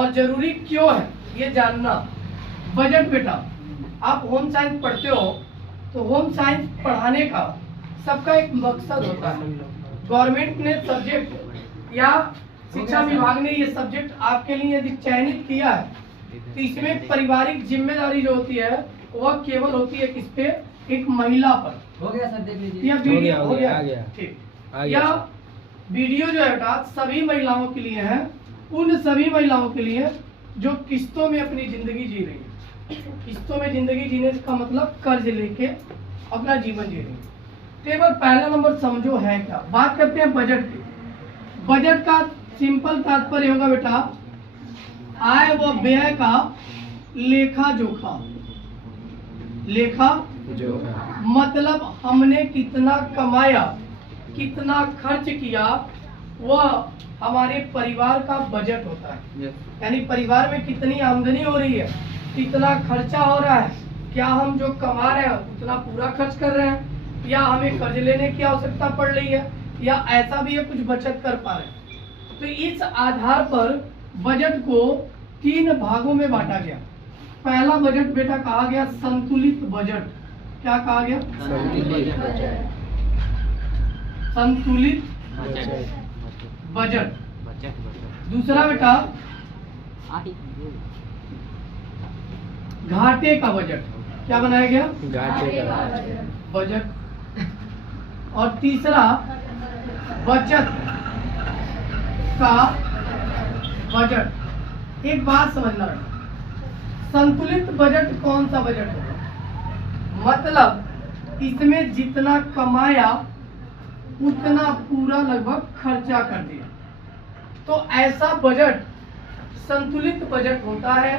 और जरूरी क्यों है ये जानना। बजट बेटा, आप होम साइंस पढ़ते हो तो होम साइंस पढ़ाने का सबका एक मकसद होता है। गवर्नमेंट ने सब्जेक्ट या शिक्षा विभाग ने ये सब्जेक्ट आपके लिए यदि चयनित किया है तो इसमें पारिवारिक जिम्मेदारी जो होती है वह केवल होती है किस पे, एक महिला पर। हो गया सर, देख लीजिए। यह वीडियो हो गया। ठीक। आ गया। यह वीडियो जो है बेटा सभी महिलाओं के लिए है, उन सभी महिलाओं के लिए जो किस्तों में अपनी जिंदगी जी रही है। किस्तों में जिंदगी जीने का मतलब कर्ज लेके अपना जीवन जी रही है। टेबल पहला नंबर समझो है क्या। बात करते हैं बजट की। बजट का सिंपल तात्पर्य होगा बेटा आय व व्यय का लेखा जोखा। लेखा जो मतलब हमने कितना कमाया, कितना खर्च किया, वह हमारे परिवार का बजट होता है। यानी परिवार में कितनी आमदनी हो रही है, कितना खर्चा हो रहा है, क्या हम जो कमा रहे हैं उतना पूरा खर्च कर रहे हैं, या हमें कर्ज लेने की आवश्यकता पड़ रही है, या ऐसा भी है कुछ बचत कर पा रहे हैं। तो इस आधार पर बजट को 3 भागों में बांटा गया। पहला बजट बेटा कहा गया संतुलित बजट। क्या कहा गया? संतुलित बजट। दूसरा बेटा घाटे का बजट। क्या बनाया गया? घाटे का बजट। और तीसरा बचत का बजट। एक बात समझना, संतुलित बजट कौन सा बजट होगा? मतलब इसमें जितना कमाया उतना पूरा लगभग खर्चा कर दिया, तो ऐसा बजट संतुलित बजट होता है।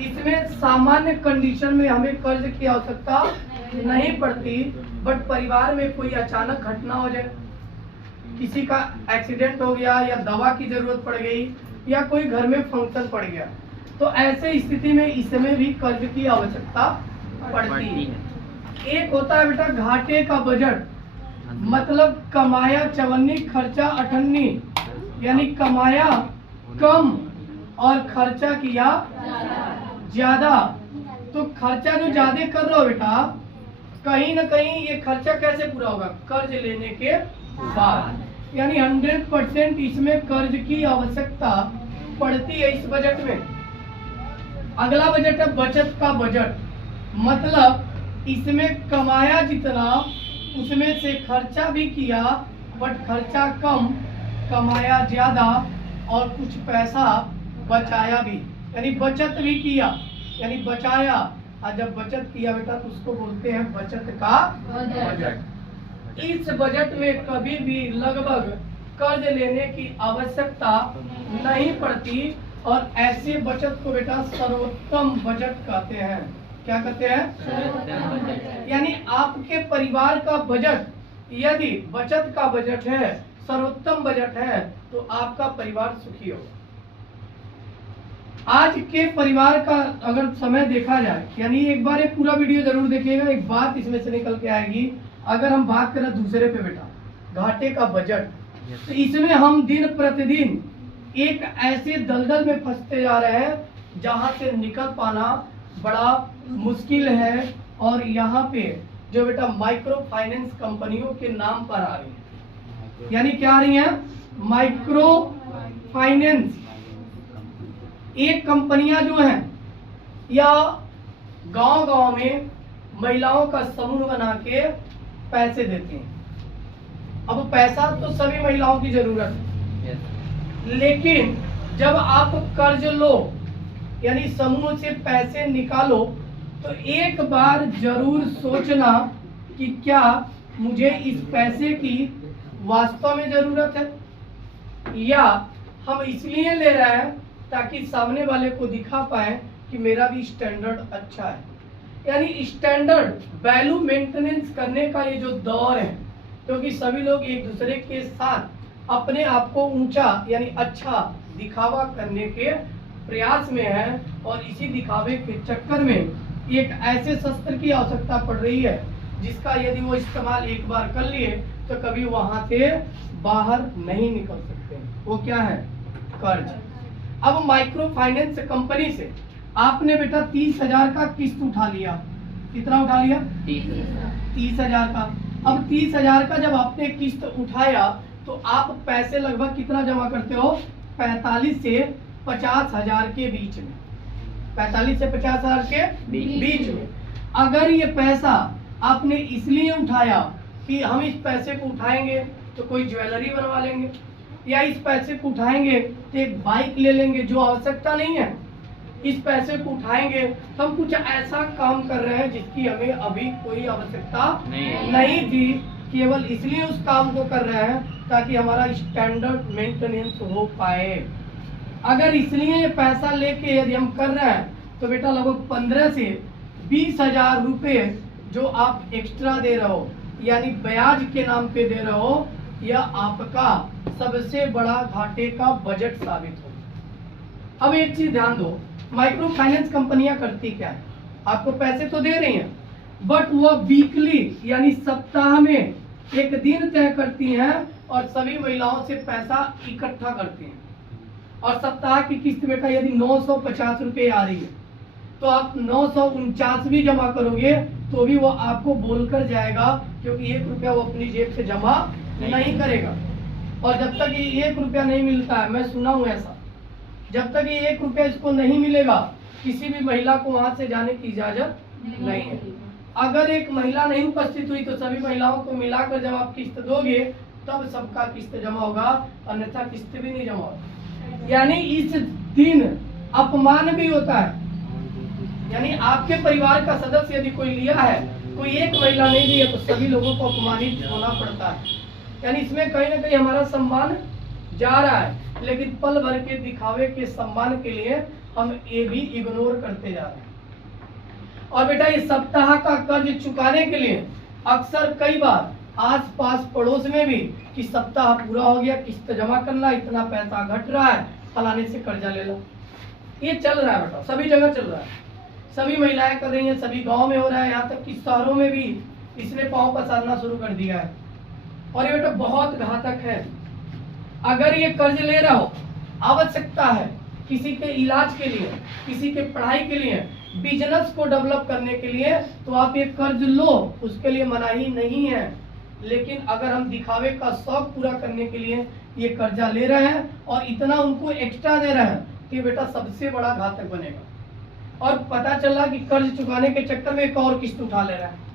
इसमें सामान्य कंडीशन में हमें कर्ज की आवश्यकता नहीं पड़ती, बट परिवार में कोई अचानक घटना हो जाए, किसी का एक्सीडेंट हो गया या दवा की जरूरत पड़ गई या कोई घर में फंक्शन पड़ गया, तो ऐसे स्थिति में इसमें भी कर्ज की आवश्यकता पड़ती है। एक होता है बेटा घाटे का बजट, मतलब कमाया चवन्नी खर्चा अठन्नी, यानी कमाया कम और खर्चा किया ज्यादा। तो खर्चा जो ज्यादा कर रहे हो बेटा, कहीं ना कहीं ये खर्चा कैसे पूरा होगा? कर्ज लेने के बाद। यानी 100% इसमें कर्ज की आवश्यकता पड़ती है इस बजट में। अगला बजट है बचत का बजट, मतलब इसमें कमाया जितना उसमें से खर्चा भी किया, बट खर्चा कम, कमाया ज्यादा और कुछ पैसा बचाया भी, यानी बचत भी किया, यानी बचाया। और जब बचत किया बेटा तो उसको बोलते हैं बचत का बजट। इस बजट में कभी भी लगभग कर्ज लेने की आवश्यकता नहीं पड़ती, और ऐसे बचत को बेटा सर्वोत्तम बजट कहते हैं। क्या कहते हैं? यानी आपके परिवार का बजट यदि बचत का बजट है, सर्वोत्तम बजट है, तो आपका परिवार सुखी होगा। आज के परिवार का अगर समय देखा जाए, यानी एक बार एक पूरा वीडियो जरूर देखिएगा, एक बात इसमें से निकल के आएगी। अगर हम बात करें दूसरे पे बेटा घाटे का बजट, तो इसमें हम दिन प्रतिदिन एक ऐसे दलदल में फंसते जा रहे हैं जहां से निकल पाना बड़ा मुश्किल है। और यहाँ पे जो बेटा माइक्रो फाइनेंस कंपनियों के नाम पर आ रही है, यानी क्या आ रही है? Micro finance. एक कंपनियां जो हैं या गांव-गांव में महिलाओं का समूह बना के पैसे देते हैं। अब पैसा तो सभी महिलाओं की जरूरत है, लेकिन जब आप कर्ज लो यानी समूह से पैसे निकालो, तो एक बार जरूर सोचना कि क्या मुझे इस पैसे की वास्तव में जरूरत है, या हम इसलिए ले रहे हैं ताकि सामने वाले को दिखा पाए कि मेरा भी स्टैंडर्ड अच्छा है। यानी स्टैंडर्ड वैल्यू मेंटेनेंस करने का ये जो दौर है, क्योंकि सभी लोग एक दूसरे के साथ अपने आप को ऊंचा यानी अच्छा दिखावा करने के प्रयास में है, और इसी दिखावे के चक्कर में एक ऐसे शस्त्र की आवश्यकता पड़ रही है जिसका यदि वो इस्तेमाल एक बार कर लिए तो कभी वहां से बाहर नहीं निकल सकते। वो क्या है? कर्ज। अब माइक्रो फाइनेंस कंपनी से आपने बेटा 30,000 का किस्त उठा लिया। कितना उठा लिया? 30,000 का। अब 30,000 का जब आपने किस्त उठाया तो आप पैसे लगभग कितना जमा करते हो? 45 से 50,000 के बीच में। 45 से 50,000 के बीच में। अगर ये पैसा आपने इसलिए उठाया कि हम इस पैसे को उठाएंगे तो कोई ज्वेलरी बनवा लेंगे, या इस पैसे को उठाएंगे तो एक बाइक ले लेंगे जो आवश्यकता नहीं है, इस पैसे को उठाएंगे तो हम कुछ ऐसा काम कर रहे हैं जिसकी हमें अभी कोई आवश्यकता नहीं थी, केवल इसलिए उस काम को कर रहे हैं ताकि हमारा स्टैंडर्ड मेंटेनेंस हो पाए। अगर इसलिए पैसा लेके यदि हम कर रहे हैं तो बेटा लगभग 15 से 20,000 रुपए जो आप एक्स्ट्रा दे रहे हो, यानी ब्याज के नाम पे दे रहे हो, यह आपका सबसे बड़ा घाटे का बजट साबित हो। अब एक चीज ध्यान दो, माइक्रो फाइनेंस कंपनियां करती क्या है? आपको पैसे तो दे रही हैं, बट वो वीकली यानी सप्ताह में एक दिन तय करती हैं और सभी महिलाओं से पैसा इकट्ठा करती हैं। और सप्ताह की किस्त बेटा यदि 950 रुपए आ रही है तो आप 949 भी जमा करोगे तो भी वो आपको बोलकर जाएगा, क्योंकि 1 रुपया वो अपनी जेब से जमा नहीं करेगा। और जब तक ये 1 रुपया नहीं मिलता है, मैं सुना हूं ऐसा, जब तक ये 1 रुपया इसको नहीं मिलेगा किसी भी महिला को वहां से जाने की इजाजत नहीं है। अगर एक महिला नहीं उपस्थित हुई तो सभी महिलाओं को मिलाकर जब आप किस्त दोगे तब सबका किस्त जमा होगा, अन्यथा किस्त भी नहीं जमा होगा। यानी इस दिन अपमान भी होता है, यानी आपके परिवार का सदस्य यदि कोई लिया है, कोई एक महिला नहीं ली है तो सभी लोगों को अपमानित होना पड़ता है। यानी इसमें कहीं ना कहीं हमारा सम्मान जा रहा है, लेकिन पल भर के दिखावे के सम्मान के लिए हम ये भी इग्नोर करते जा रहे हैं। और बेटा ये सप्ताह का कर्ज चुकाने के लिए अक्सर कई बार आस पास पड़ोस में भी कि सप्ताह पूरा हो गया, किस्त जमा करना, इतना पैसा घट रहा है, फलाने से कर्जा ले लो। ये चल रहा है बेटा, सभी जगह चल रहा है, सभी महिलाएं कर रही हैं, सभी गांव में हो रहा है, यहाँ तक कि शहरों में भी इसने पांव पसारना शुरू कर दिया है। और ये बेटा बहुत घातक है। अगर ये कर्ज ले रहा हो, आवश्यकता है किसी के इलाज के लिए, किसी के पढ़ाई के लिए, बिजनेस को डेवलप करने के लिए, तो आप ये कर्ज लो, उसके लिए मनाही नहीं है। लेकिन अगर हम दिखावे का शौक पूरा करने के लिए ये कर्जा ले रहे हैं और इतना उनको एक्स्ट्रा दे रहे हैं तो ये बेटा सबसे बड़ा घातक बनेगा। और पता चला कि कर्ज चुकाने के चक्कर में एक और किस्त उठा ले रहा है।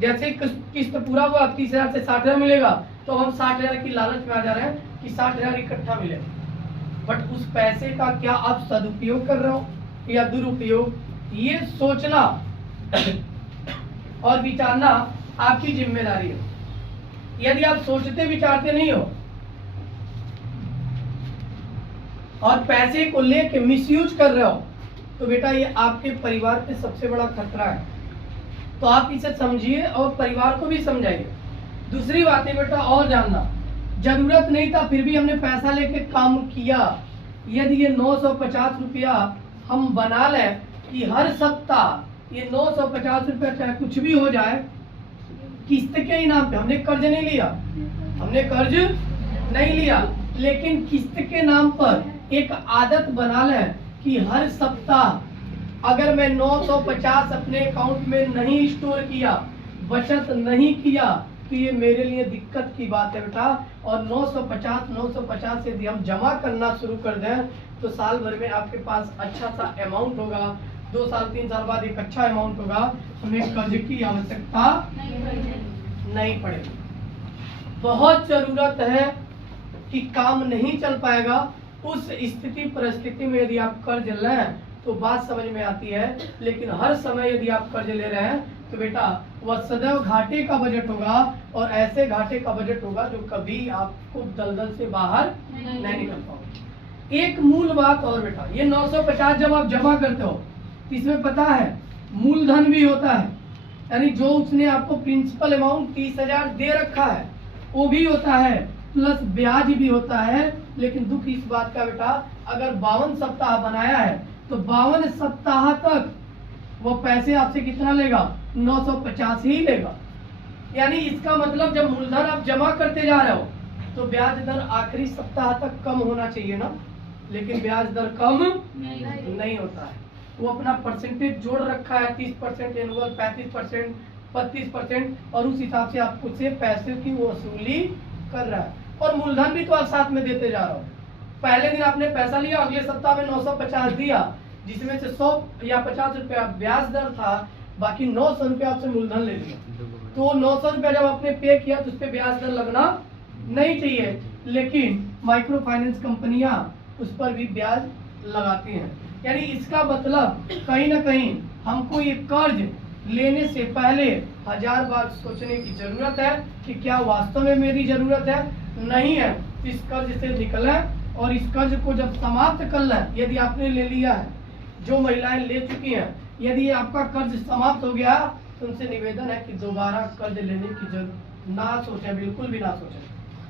जैसे किस्त पूरा हुआ 30,000 से 60,000 मिलेगा तो हम 60,000 की लालच में आ जा रहे हैं कि 60,000 इकट्ठा मिलेगा। बट उस पैसे का क्या आप सदुपयोग कर रहे हो या दुरुपयोग, ये सोचना और विचारना आपकी जिम्मेदारी है। यदि आप सोचते विचारते नहीं हो और पैसे को लेके मिसयूज कर रहे हो तो बेटा ये आपके परिवार पे सबसे बड़ा खतरा है। तो आप इसे समझिए और परिवार को भी समझाइए। दूसरी बात है बेटा और जानना, जरूरत नहीं था फिर भी हमने पैसा लेके काम किया। यदि ये 950 रुपया हम बना लें कि हर सप्ताह ये 950 रुपया चाहे कुछ भी हो जाए किस्त के ही नाम पे, हमने कर्ज नहीं लिया, हमने कर्ज नहीं लिया, लेकिन किस्त के नाम पर एक आदत बना लें कि हर सप्ताह अगर मैं 950 अपने अकाउंट में नहीं स्टोर किया, बचत नहीं किया, तो ये मेरे लिए दिक्कत की बात है बेटा। और 950 यदि हम जमा करना शुरू कर दें तो साल भर में आपके पास अच्छा सा अमाउंट होगा, 2 साल 3 साल बाद एक अच्छा अमाउंट होगा, हमें कर्ज की आवश्यकता नहीं पड़ेगी। बहुत जरूरत है कि काम नहीं चल पाएगा, उस स्थिति परिस्थिति में यदि आप कर्ज लें तो बात समझ में आती है। लेकिन हर समय यदि आप कर्ज ले रहे हैं तो बेटा वह सदैव घाटे का बजट होगा, और ऐसे घाटे का बजट होगा जो कभी आपको दलदल से बाहर नहीं निकल पाओगे। एक मूल बात और बेटा, ये 950 जब आप जमा करते हो तो इसमें पता है मूलधन भी होता है, यानी जो उसने आपको प्रिंसिपल अमाउंट 30,000 दे रखा है वो भी होता है, प्लस ब्याज भी होता है। लेकिन दुख इस बात का बेटा, अगर 52 सप्ताह बनाया है तो 52 सप्ताह तक वो पैसे आपसे कितना लेगा? 950 ही लेगा। यानी इसका मतलब जब मूलधन आप जमा करते जा रहे हो तो ब्याज दर आखिरी सप्ताह तक कम होना चाहिए ना, लेकिन ब्याज दर कम नहीं होता है। वो अपना परसेंटेज जोड़ रखा है 30% एनुअल, 35%, 32%, और उस हिसाब से आपको से पैसे की वसूली कर रहा है। और मूलधन भी तो आप साथ में देते जा रहे हो। पहले दिन आपने पैसा लिया, अगले सप्ताह में 950 दिया, जिसमें से 100 या 50 रुपया ब्याज दर था, बाकी 900 रुपया आपसे मूलधन ले लिया। तो 900 रुपया जब आपने पे किया तो उस पर ब्याज दर लगना नहीं चाहिए, लेकिन माइक्रो फाइनेंस कंपनियां उस पर भी ब्याज लगाती हैं। यानी इसका मतलब कहीं ना कहीं हमको ये कर्ज लेने से पहले 1000 बार सोचने की जरूरत है कि क्या वास्तव में मेरी जरूरत है, नहीं है। इस कर्ज से निकलें और इस कर्ज को जब समाप्त कर लें, यदि आपने ले लिया है, जो महिलाएं ले चुकी हैं, यदि आपका कर्ज समाप्त हो गया तो उनसे निवेदन है कि दोबारा कर्ज लेने की जरूरत ना सोचें, बिल्कुल भी ना सोचें,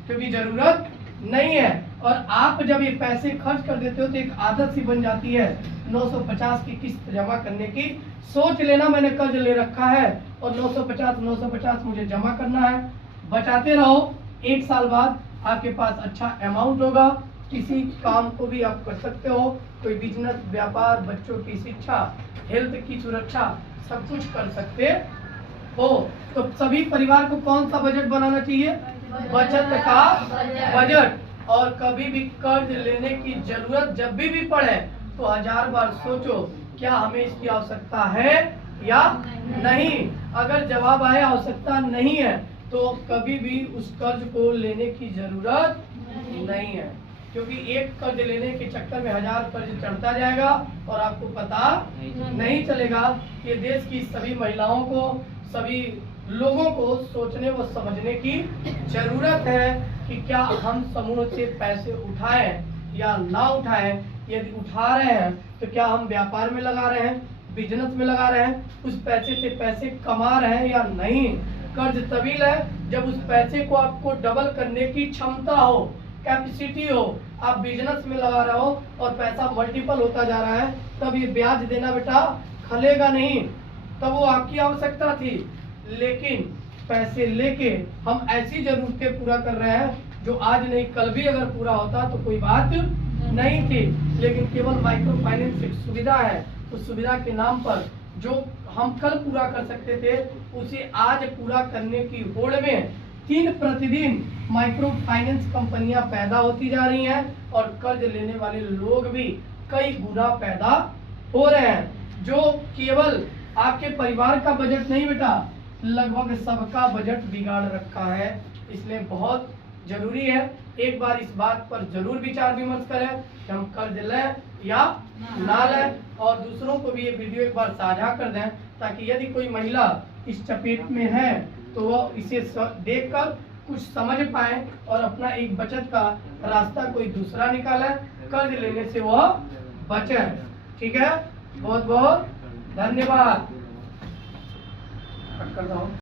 क्योंकि जरूरत नहीं है। और आप जब ये पैसे खर्च कर देते हो तो एक आदत सी बन जाती है 950 की किस्त जमा करने की। सोच लेना मैंने कर्ज ले रखा है और 950 मुझे जमा करना है। बचाते रहो, 1 साल बाद आपके पास अच्छा अमाउंट होगा, किसी काम को भी आप कर सकते हो, कोई बिजनेस, व्यापार, बच्चों की शिक्षा, हेल्थ की सुरक्षा, सब कुछ कर सकते हो। तो सभी परिवार को कौन सा बजट बनाना चाहिए? बचत का बजट। और कभी भी कर्ज लेने की जरूरत जब भी पड़े तो 1000 बार सोचो क्या हमें इसकी आवश्यकता है या नहीं। अगर जवाब आए आवश्यकता नहीं है तो कभी भी उस कर्ज को लेने की जरूरत नहीं है, क्योंकि एक कर्ज लेने के चक्कर में 1000 कर्ज चढ़ता जाएगा और आपको पता नहीं चलेगा। कि देश की सभी महिलाओं को, सभी लोगों को सोचने व समझने की जरूरत है कि क्या हम समूह से पैसे उठाएं या ना उठाएं। यदि उठा रहे हैं तो क्या हम व्यापार में लगा रहे हैं, बिजनेस में लगा रहे हैं, उस पैसे से पैसे कमा रहे हैं या नहीं। कर्ज तभी है जब उस पैसे को आपको डबल करने की क्षमता हो, कैपेसिटी हो। आप बिजनेस में लगा रहे हो और पैसा मल्टीपल होता जा रहा है, तब ये ब्याज देना बेटा खलेगा नहीं। तब वो आपकी आवश्यकता थी, लेकिन पैसे लेके हम ऐसी जरूरतें पूरा कर रहे हैं जो आज नहीं कल भी अगर पूरा होता तो कोई बात नहीं थी। लेकिन केवल माइक्रो फाइनेंस एक सुविधा है, उस सुविधा के नाम पर जो हम कल पूरा कर सकते थे उसे आज पूरा करने की होड़ में दिन प्रतिदिन माइक्रो फाइनेंस कंपनियां पैदा होती जा रही हैं और कर्ज लेने वाले लोग भी कई गुना पैदा हो रहे हैं, जो केवल आपके परिवार का बजट नहीं बेटा, लगभग सबका बजट बिगाड़ रखा है। इसलिए बहुत जरूरी है एक बार इस बात पर जरूर विचार विमर्श करें कि हम कर्ज लें या ना लें, और दूसरों को भी ये वीडियो एक बार साझा कर दें ताकि यदि कोई महिला इस चपेट में है तो वह इसे देखकर कुछ समझ पाए और अपना एक बचत का रास्ता कोई दूसरा निकाले, कर्ज लेने से वह बचे। ठीक है, बहुत बहुत धन्यवाद।